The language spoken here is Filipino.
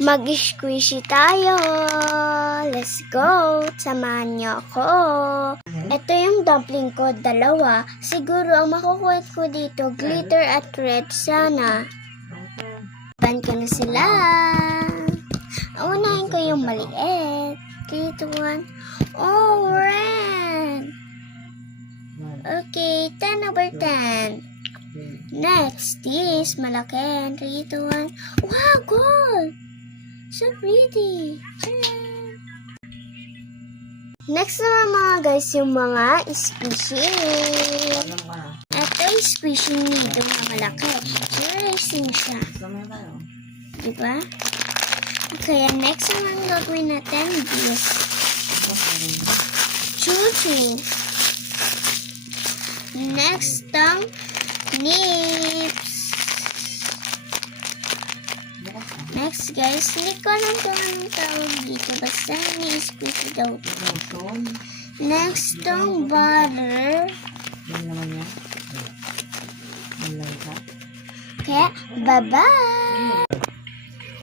Mag-squishy tayo. Let's go. Samahan niyo ako. Ito yung dumpling ko, 2. Siguro ang makukuha ko dito, glitter at red sana. Ban ko na sila. Unahin ko yung maliit. Dito 1. Oh, red. Okay, 10/10. Next is malaki. 3, 2, 1. Wow, gold! So pretty. Next naman mga guys, yung mga squishy. Ito yung squishy nito na malaki. Racing siya. Diba? Kaya next naman gagawin natin this. Choo-choo. Next ang nips. Next guys, hindi ko alam kung anong tawag dito. Basta ni-squishy daw. Next ang butter. Kaya, bye-bye!